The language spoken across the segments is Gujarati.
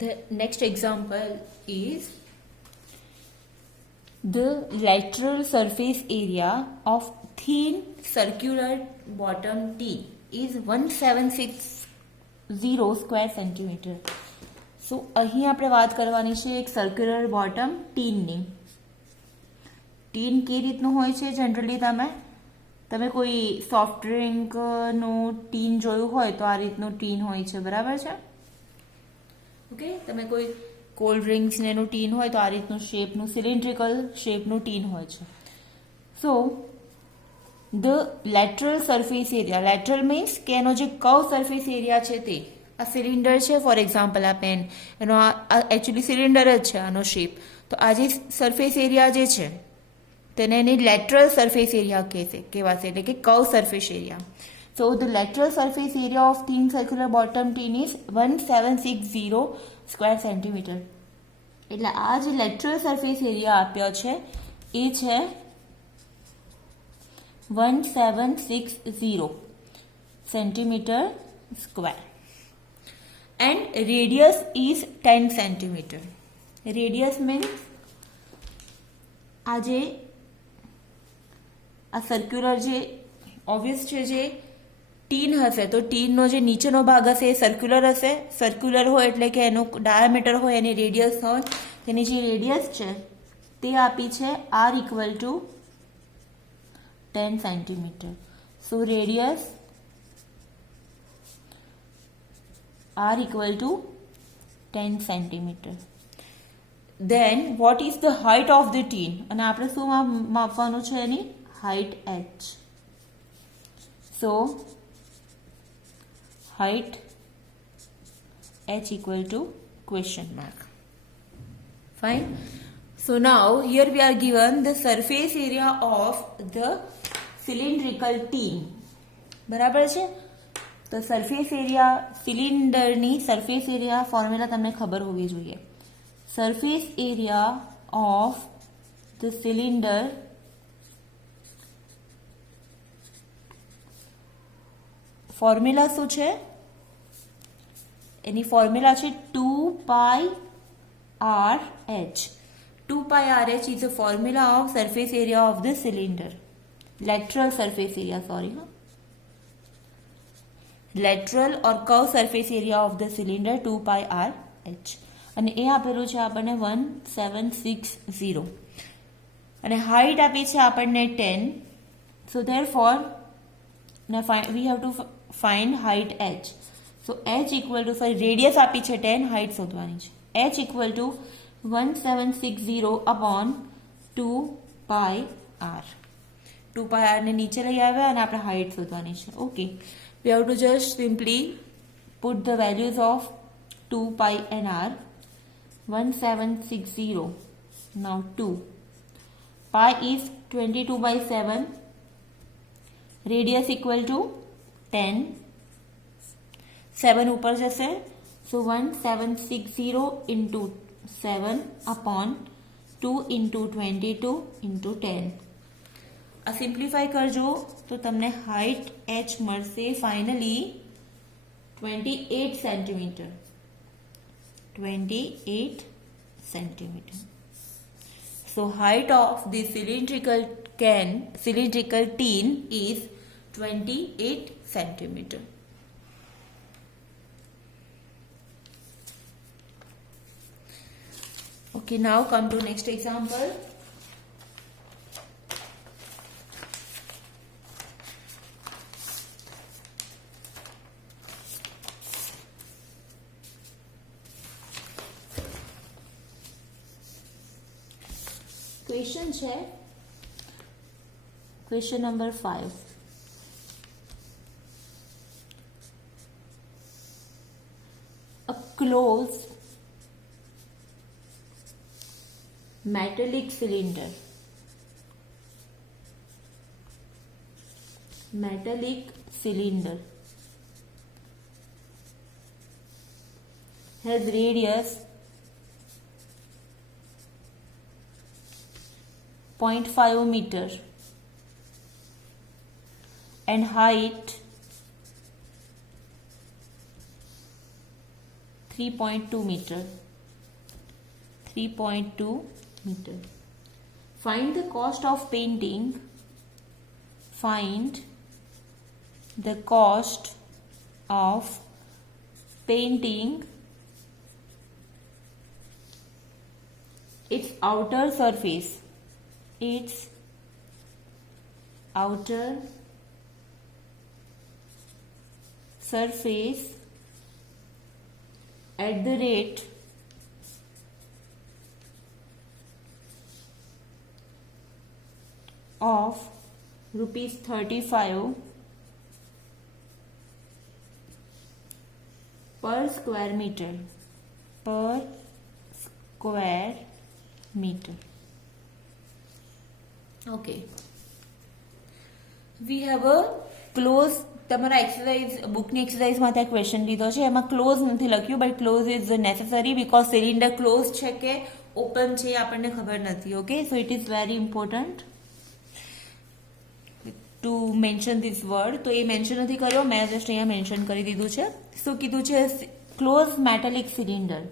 The next example is the lateral surface area of thin circular bottom T is 1760 square centimeter. So અહીં આપણે વાત કરવાની છે એક સર્ક્યુલર બોટમ ટીનની. ટીન કઈ રીતનું હોય છે જનરલી તમે કોઈ સોફ્ટ ડ્રિંકનું ટીન જોયું હોય તો આ રીતનું ટીન હોય છે, બરાબર છે? ઓકે, તમે કોઈ કોલ્ડ ડ્રિંક્સને એનું ટીન હોય તો આ રીતનું શેપનું સિલિન્ડ્રિકલ શેપનું ટીન હોય છે. So the lateral surface area, lateral means કે એનો જે કર્વ સરફેસ એરિયા છે તે આ સિલિન્ડર છે. ફોર એક્ઝામ્પલ આ પેન એનો આ એકચ્યુઅલી સિલિન્ડર જ છે આનો શેપ. તો આ જે સરફેસ એરિયા જે છે તેને એની લેટરલ સરફેસ એરિયા કહેવાશે, એટલે કે curve surface area. So the lateral surface area of thin circular bottom tin is 1760 square centimetre. એટલે આ જે લેટરલ સરફેસ એરિયા આપ્યો છે એ છે 1760 centimetre square. And radius is 10 centimetre. Radius means આ સર્ક્યુલર જે ઓબ્વિયસ છે જે ટીન હશે તો ટીનનો જે નીચેનો ભાગ હશે એ સર્ક્યુલર હશે. સર્ક્યુલર હોય એટલે કે એનું ડાયામીટર હોય, એની રેડિયસ હોય, તેની જે રેડિયસ છે તે આપી છે R equal to 10 centimetre. So radius R equal to 10 centimetre. Then what is the height of the tin? અને આપણે શું માપવાનું છે એની હાઇટ h. સો height h equal to question mark. Fine. So now here we are given the surface area of the cylindrical tin. બરાબર છે? તો સરફેસ એરિયા સિલિન્ડરની સરફેસ એરિયા ફોર્મ્યુલા તમને ખબર હોવી જોઈએ. Surface area of the cylinder formula શું છે? એની ફોર્મ્યુલા છે 2πRh. 2πRh is the formula of surface area of the cylinder. Lateral surface area, sorry. Lateral or curved surface area of the cylinder 2πRh. અને એ આપેલું છે આપણને 1760. અને હાઇટ આપી છે આપણને 10. So therefore now we have to find height h. So h equal to, sorry, radius આપી છે 10, height શોધવાની છે. h equal to 1760 upon 2πr. 2πr ને નીચે લઈ આવ્યા અને આપણે height શોધવાની છે. Okay, we have to just simply put the values of 2π and r. 1760 now 2 pi is 22/7. Radius equal to 10. 7 ऊपर जैसे, so 1760 into 7 upon 2 into 22 into 10. आ सिम्प्लीफाई करजो तो तमने हाइट h मळशे finally 28 centimetre. 28 centimetre. So height of the cylindrical tin is 28 centimeter. Okay, now come to next example. Question છે question number 5. A closed metallic cylinder has radius 0.5 meter and height 3.2 meter. 3.2 meter. Find the cost of painting. Find the cost of painting its outer surface. Its outer surface at the rate of rupees 35 per square meter. Per square meter. Okay. We have a close. તમારા એક્સરસાઇઝ બુકની એક્સરસાઇઝમાં ત્યાં ક્વેશ્ચન લીધો છે, એમાં ક્લોઝ નથી લખ્યું, but close is necessary because cylinder close છે કે ઓપન છે આપણને ખબર નથી. Okay, so it is very important to mention this word. તો એ મેન્શન નથી કર્યો, મેં જસ્ટ અહીંયા મેન્શન કરી દીધું છે. શું કીધું છે? Close metallic cylinder.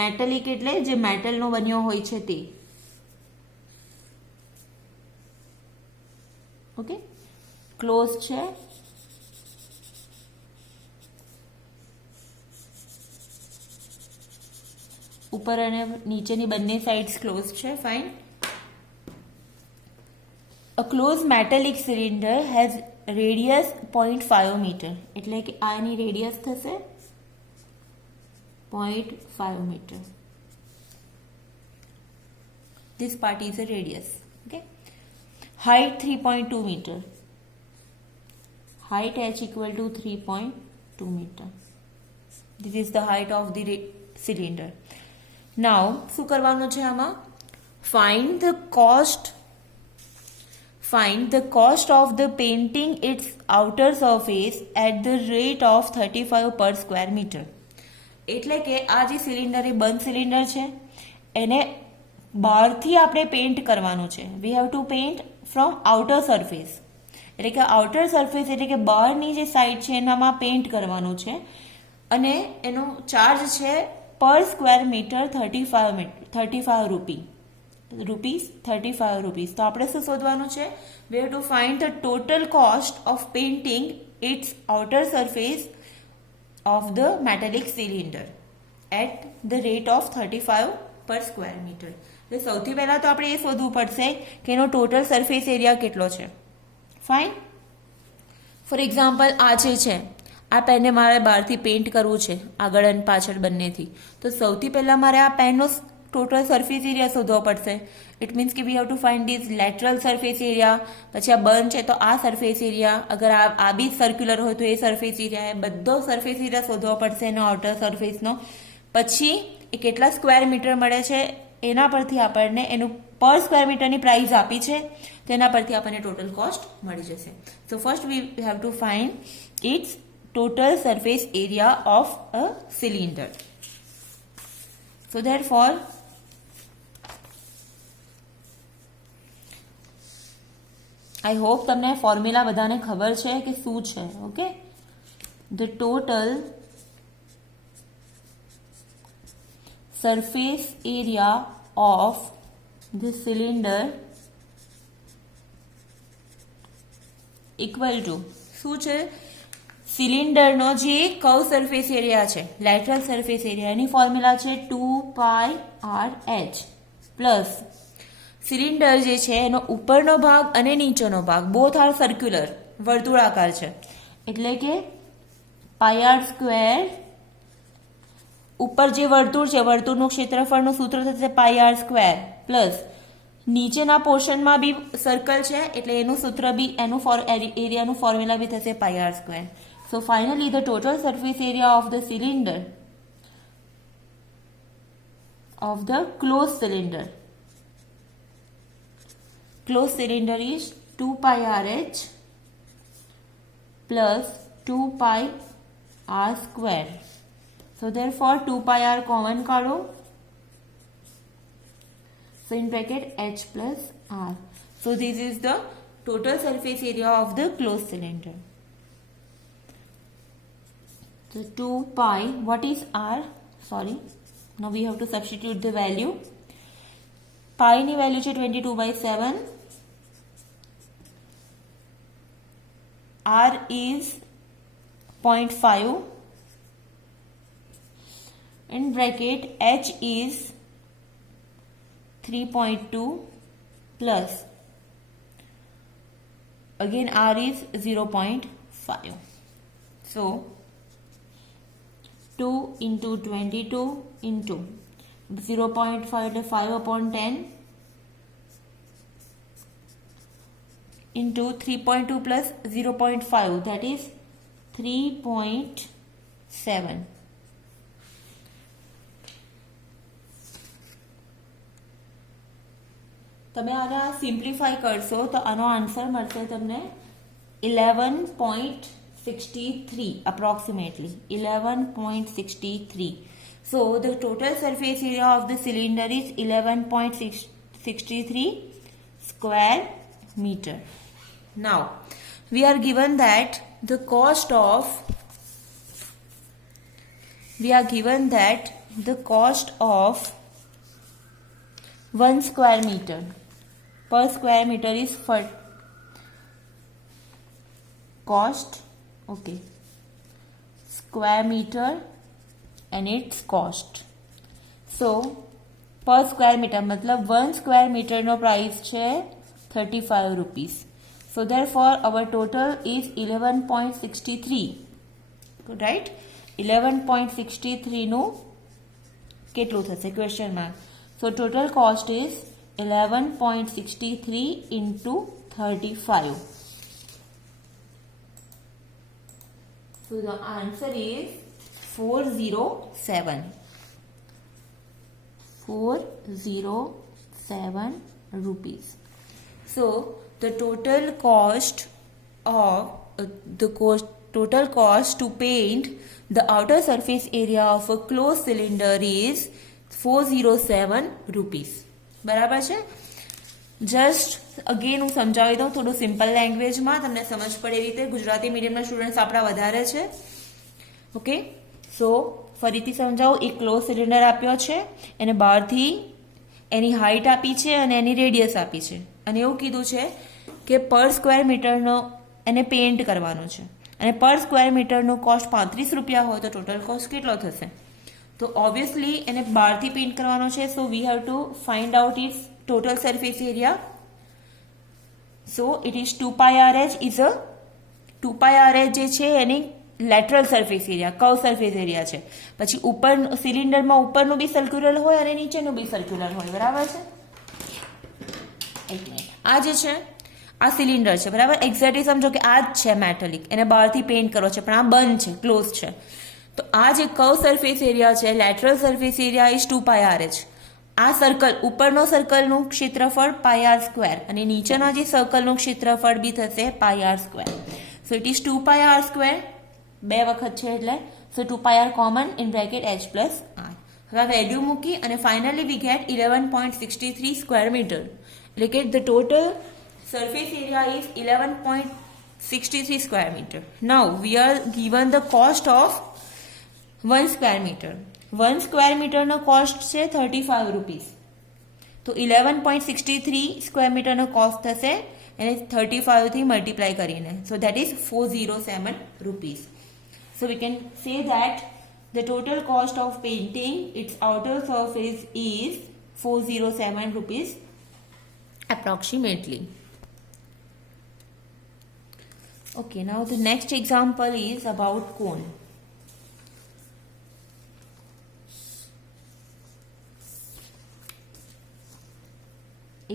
મેટાલિક એટલે જે મેટલનો બન્યો હોય છે તે. ઓકે, ક્લોઝ છે. ઉપર અને નીચેની બંને સાઇડ્સ ક્લોઝ છે. Fine. A closed metallic cylinder has radius 0.5 meter. એટલે કે આની રેડિયસ થશે 0.5 meter. This part is a radius. Okay. Height 3.2 meter. Height h equal to 3.2 meter. This is the height of the cylinder. Now, શું કરવાનું છે આમાં? Find the cost of the painting its outer surface at the rate of 35 per square meter. એટલે કે આ જે સિલિન્ડર એ બંધ સિલિન્ડર છે, એને બહારથી આપણે પેઇન્ટ કરવાનું છે. We have two paint from outer surface. એટલે કે આઉટર સરફેસ એટલે કે બહારની જે સાઈડ છે એનામાં પેઇન્ટ કરવાનું છે, અને એનો ચાર્જ છે પર સ્ક્વેર મીટર 35 રૂપીસ. તો આપણે શું શોધવાનું છે? We have to find the total cost of painting its outer surface of the metallic cylinder at the rate of 35 per square meter. તો સૌથી પહેલા તો આપણે એ શોધવું પડશે કે એનો ટોટલ સરફેસ એરિયા કેટલો છે. ફાઇન. ફોર એક્ઝામ્પલ આ જે છે, આ પેનને મારે બહારથી પેઇન્ટ કરવું છે, આગળ અને પાછળ બંનેથી. તો સૌથી પહેલાં મારે આ પેનનો ટોટલ સરફેસ એરિયા શોધવો પડશે. ઇટ મીન્સ કે વી have to find this lateral surface area. પછી આ બંધ છે તો આ સરફેસ એરિયા, અગર આ બી સર્ક્યુલર હોય તો એ સરફેસ એરિયા, એ બધો સરફેસ એરિયા શોધવો પડશે એનો આઉટર સરફેસનો. પછી એ કેટલા સ્ક્વેર મીટર મળે છે એના પરથી આપણને એનું પર સ્ક્વેર મીટરની પ્રાઇસ આપી છે, તેના પરથી આપણને ટોટલ કોસ્ટ મળી જશે. So first we have to find its total surface area of a cylinder. So therefore I hope તમને ફોર્મ્યુલા બધાને ખબર છે કે શું છે. Okay, the total surface area of the cylinder equal to શું છે? સિલિન્ડરનો જે કર્વ સરફેસ એરિયા છે, લેટરલ સરફેસ એરિયા, એની ફોર્મ્યુલા છે 2πRh પ્લસ સિલિન્ડર જે છે એનો ઉપરનો ભાગ અને નીચેનો ભાગ બોથ આર સર્ક્યુલર, વર્તુળાકાર છે, એટલે કે πr². ઉપર જે વર્તુળ છે, વર્તુળનું ક્ષેત્રફળનું સૂત્ર થશે πr² પ્લસ નીચેના પોર્શનમાં બી સર્કલ છે એટલે એનું સૂત્ર બી એનું એરિયાનું ફોર્મ્યુલા બી થશે πr². So finally the total surface area of the cylinder of the close cylinder is 2πRh plus 2πr². So therefore 2πr common કાઢો. So in bracket h plus r. So this is the total surface area of the closed cylinder. So 2 pi, what is r? Sorry, now we have to substitute the value. Pi ની વેલ્યુ છે 22/7. r is 0.5. In bracket h is 3.2 plus again r is 0.5. So 2 into 22 into 0.5 to 5/10 into 3.2 plus 0.5, that is 3.7. તમે આને સિમ્પ્લિફાય કરશો તો આનો આન્સર મળશે તમને 11.63 approximately 11.63. So the total surface area of the cylinder is 11.63 square meter. Now we are given that the cost of 1 square meter per square meter is for cost, okay, square meter and its cost. So per square meter मतलब 1 square meter no price છે 35 rupees. So therefore our total is 11.63, right? 11.63 નું કેટલું થશે question mark. So total cost is 11.63 into 35. So the answer is 407. 407 rupees. So the total cost to paint the outer surface area of a closed cylinder is 407 rupees. બરાબર છે? જસ્ટ અગેન હું સમજાવી દઉં થોડું સિમ્પલ લેંગ્વેજમાં, તમને સમજ પડે એ રીતે. ગુજરાતી મીડિયમના સ્ટુડન્ટ્સ આપણા વધારે છે. ઓકે, સો ફરીથી સમજાવું. એક ક્લોઝ સિલિન્ડર આપ્યો છે, એને બહારથી એની હાઇટ આપી છે અને એની રેડિયસ આપી છે, અને એવું કીધું છે કે પર સ્ક્વેર મીટરનો એને પેઇન્ટ કરવાનું છે, અને પર સ્ક્વેર મીટરનું કોસ્ટ 35 રૂપિયા હોય તો ટોટલ કોસ્ટ કેટલો થશે? તો ઓબ્વિયસલી એને બહારથી પેઇન્ટ કરવાનો છે, so we have to find out its total surface area. So it is 2 pi RH is a 2 pi RH જે છે એની lateral surface area, curve surface area છે. પછી ઉપર સિલિન્ડરમાં ઉપરનું બી સર્ક્યુલર હોય અને નીચેનું બી સર્ક્યુલર હોય. બરાબર છે? એક મિનિટ, આ જે છે આ સિલિન્ડર છે, બરાબર? એક્ઝેક્ટલી સમજો કે આ જ છે મેટાલિક, એને બહારથી પેઇન્ટ કરવો છે, પણ આ બંધ છે, ક્લોઝ છે. તો આ જે કર્વ સરફેસ એરિયા છે, lateral surface area is 2 pi RH. આ સર્કલ, ઉપરનો સર્કલનું ક્ષેત્રફળ pi r સ્ક્વેર, અને નીચેના જે સર્કલનું ક્ષેત્રફળ બી થશે pi r square. So it is 2 pi r square, બે વખત છે એટલે, so 2 pi r common in bracket h plus r. હવે આ વેલ્યુ મૂકી અને finally we get 11.63 square metre, એટલે કે the total surface area is 11.63 square meter. Now we are given the cost of 1 square meter. 1 square meter no cost છે 35 rupees. તો 11.63 square meter no cost થશે એને 35 થી મલ્ટીપ્લાય કરીને. So that is 407 rupees. So we can say that the total cost of painting its outer surface is 407 rupees approximately. Okay, now the next example is about cone.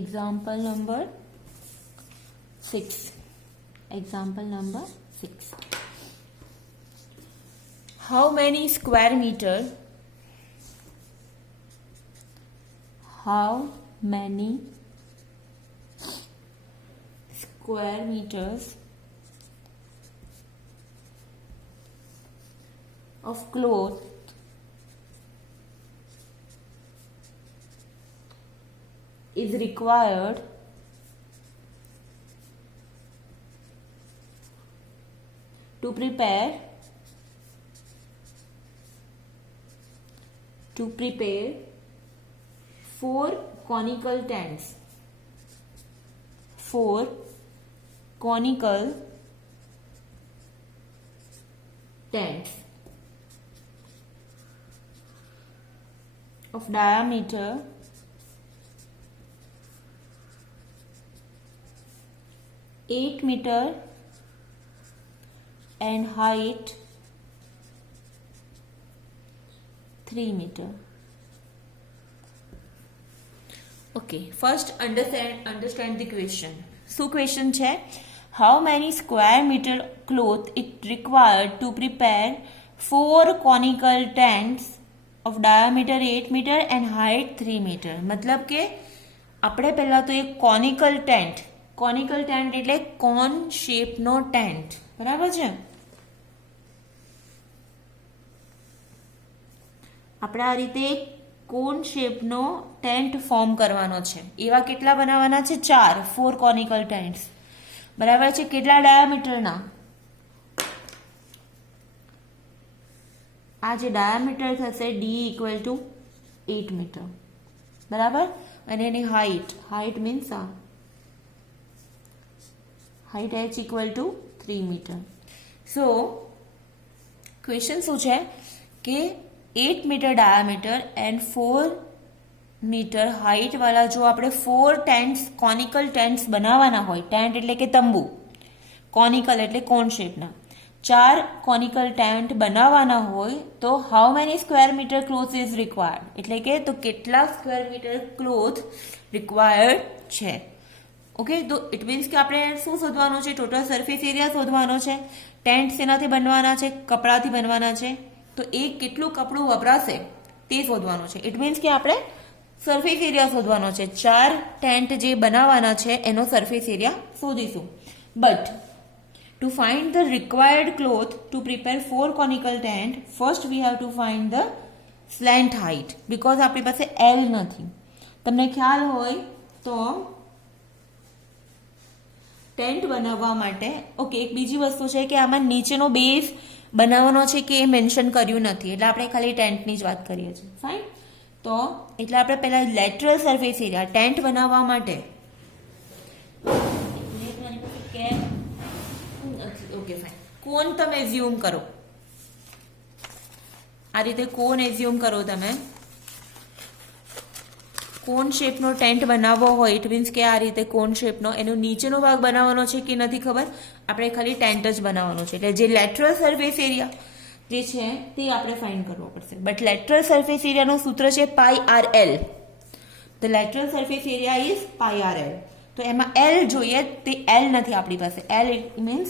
Example number 6. Example number 6. How many square meter? How many square meters of cloth is required to prepare to prepare 4 conical tents. 4 conical tents of diameter 8 meter and height 3 meter. Okay, first understand the question. So question છે, how many square meter cloth it required to prepare 4 conical tents of diameter 8 meter and height 3 meter. मतलब કે આપણે પહેલા તો એક કોનિકલ ટેન્ટ એટલે કોન શેપનો ટેન્ટ, બરાબર છે. આપણે આ રીતે કોન શેપનો ટેન્ટ ફોર્મ કરવાનો છે. એવા કેટલા બનાવવાના છે? 4 કોનિકલ ટેન્ટ્સ, બરાબર છે. કેટલા ડાયામીટરના? આ જે ડાયામીટર થશે ડી ઇક્વલ ટુ 8 મીટર, બરાબર. અને એની હાઇટ મીન્સ આ height h equal to 3 metre. So question શું છે કે 8 metre diameter and 4 metre height વાળા જો આપણે 4 ટેન્ટ્સ કોનિકલ ટેન્ટ્સ બનાવવાના હોય, ટેન્ટ એટલે કે તંબુ, કોનિકલ એટલે કોન શેપના, 4 કોનિકલ ટેન્ટ બનાવવાના હોય તો how many square metre cloth is required, એટલે કે તો કેટલા સ્ક્વેર મીટર ક્લોથ રિક્વાયર્ડ છે. ઓકે, તો ઇટ મીન્સ કે આપણે શું શોધવાનું છે? ટોટલ સરફેસ એરિયા શોધવાનો છે. ટેન્ટ શેનાથી બનવાના છે? કપડાથી બનવાના છે. તો એ કેટલું કપડું વપરાશે તે શોધવાનું છે. ઇટ મીન્સ કે આપણે સરફેસ એરિયા શોધવાનો છે. 4 ટેન્ટ જે બનાવવાના છે એનો સરફેસ એરિયા શોધીશું. But to find the required cloth to prepare 4 conical tent, first we have to find the slant height, because આપણી પાસે L નથી. તમને ખ્યાલ હોય તો ટેન્ટ બનાવવા માટે, ઓકે, એક બીજી વસ્તુ છે કે આમાં નીચેનો બેઝ બનાવવાનો છે કે એ મેન્શન કર્યું નથી, એટલે આપણે ખાલી ટેન્ટની જ વાત કરીએ છીએ. ફાઇન. તો એટલે આપણે પહેલા લેટરલ સરફેસ એરિયા ટેન્ટ બનાવવા માટે, ઓકે ફાઇન, કોન તમે એઝ્યુમ કરો. આ રીતે કોન એઝ્યુમ કરો તમે. કોન શેપનો ટેન્ટ બનાવવો હોય, ઇટ મીન્સ કે આ રીતે કોન શેપનો, એનો નીચેનો ભાગ બનાવવાનો છે કે નથી ખબર, આપણે ખાલી ટેન્ટ જ બનાવવાનો છે. એટલે જે લેટરલ સરફેસ એરિયા જે છે તે આપણે ફાઇન્ડ કરવો પડશે. બટ લેટરલ સરફેસ એરિયાનું સૂત્ર છે πRL. The lateral surface area is πRL. તો એમાં L જોઈએ, તે L નથી આપણી પાસે. L means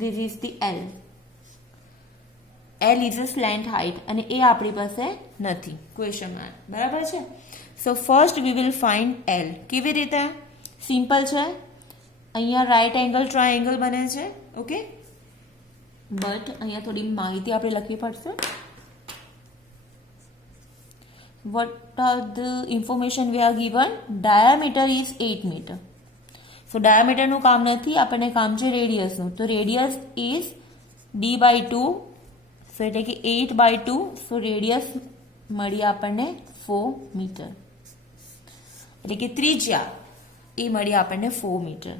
this is the L. L is a slant height અને એ આપણી પાસે નથી. ક્વેશ્ચન માર્ક, બરાબર છે. સો first we will find L. કેવી રીતે? સિમ્પલ છે. અહીંયા રાઇટ એંગલ ટ્રાયેંગલ બને છે. ઓકે, બટ અહીંયા થોડી માહિતી આપણે લખવી પડશે. What are the information we are given? Diameter is 8 meter. સો ડાયામીટરનું કામ નથી, આપણને કામ છે રેડિયસનું. તો રેડિયસ ઇઝ d/2, સો એટલે કે 8/2. સો રેડિયસ મળી આપણને 4 મીટર, એટલે કે ત્રિજ્યા એ મળી આપણને 4 મીટર.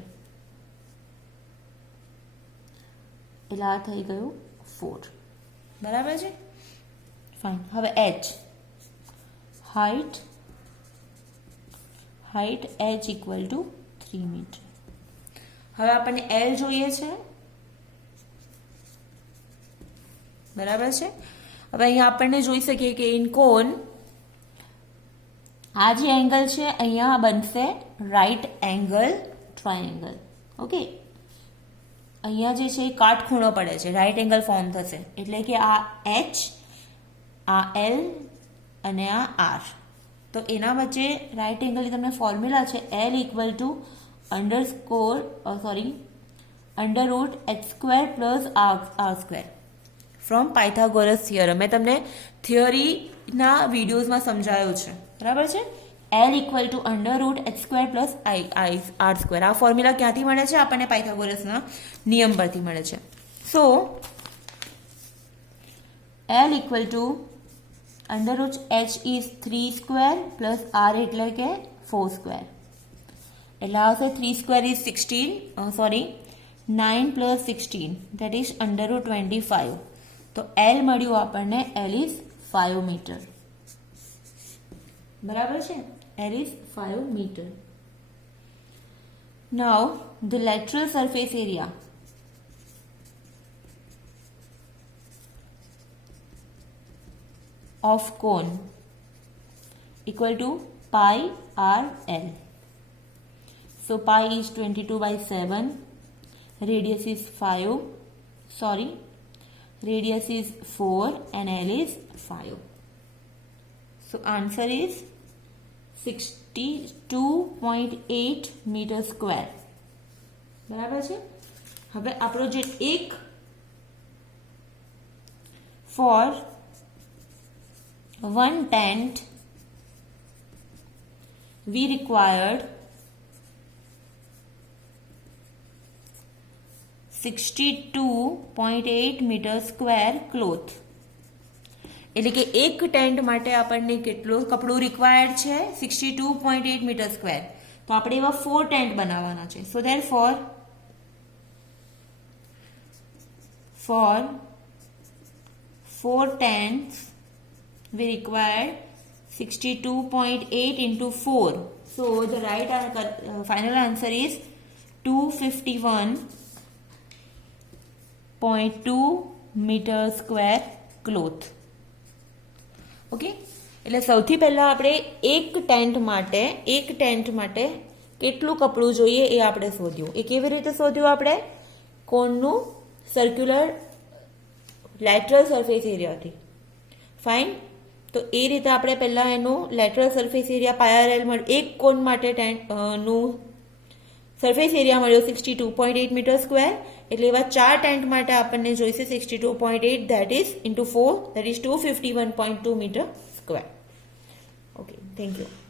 એટલે આ થઈ ગયું 4, બરાબર છે. ફાઇન. હવે h height h equal to 3 metre. હવે આપણને L જોઈએ છે, બરાબર છે. હવે અહીંયા આપણને જોઈ શકીએ કે ઇન કોન આ જે એંગલ છે અહીંયા બનશે રાઈટ એંગલ ટ્રાયેંગલ. ઓકે, અહીંયા જે છે એ કાટખૂણો પડે છે, રાઈટ એંગલ ફોર્મ થશે. એટલે કે આ H, આ L અને આ R. તો એના વચ્ચે રાઈટ એંગલની તમને ફોર્મ્યુલા છે L equal to √h² plus r² from Pythagoras theorem. મેં તમને થિયરીના વિડીયોઝમાં સમજાયું છે, બરાબર છે. L equal to √h² plus r². આ ફોર્મ્યુલા ક્યાંથી મળે છે? આપણને પાયથાગોરસના નિયમ પરથી મળે છે. સો L equal to √h is 3 square plus r એટલે કે 4 સ્ક્વેર એટલે આવશે 3 square is 9 plus 16 that is √25 તો L મળ્યું આપણને L ઇઝ 5 મીટર બરાબર છે L is 5 metre now the lateral surface area of cone equal to pi r L. So pi is 22/7, radius is 4 and L is 5. So answer is 62.8 meter square. બરાબર છે હવે આપણો જે એક for 1 tent we required 62.8 meter square cloth એટલે કે એક ટેન્ટ માટે આપણને કેટલું કપડું રિક્વાયર્ડ છે 62.8 મીટર સ્ક્વેર તો આપણે એવા 4 ટેન્ટ બનાવવાના છે સો therefore for 4 tents we required 62.8 into 4 so the right final answer is 251.2 meter square cloth okay એટલે સૌથી પહેલા આપણે એક ટેન્ટ માટે કેટલું કપડું જોઈએ એ આપણે શોધ્યું એ કેવી રીતે શોધ્યું આપણે કોનનું સર્ક્યુલર લેટરલ સરફેસ એરિયાથી ફાઇન તો એ રીતે આપણે પહેલાં એનું લેટરલ સરફેસ એરિયા પાયરએલ એક કોન માટે નું સરફેસ એરિયા મળ્યો 62.8 મીટર સ્ક્વેર એટલે એવા 4 ટેન્ટ માટે આપણને જોઈશે 62.8 that is into 4 that is 251.2 metre square okay thank you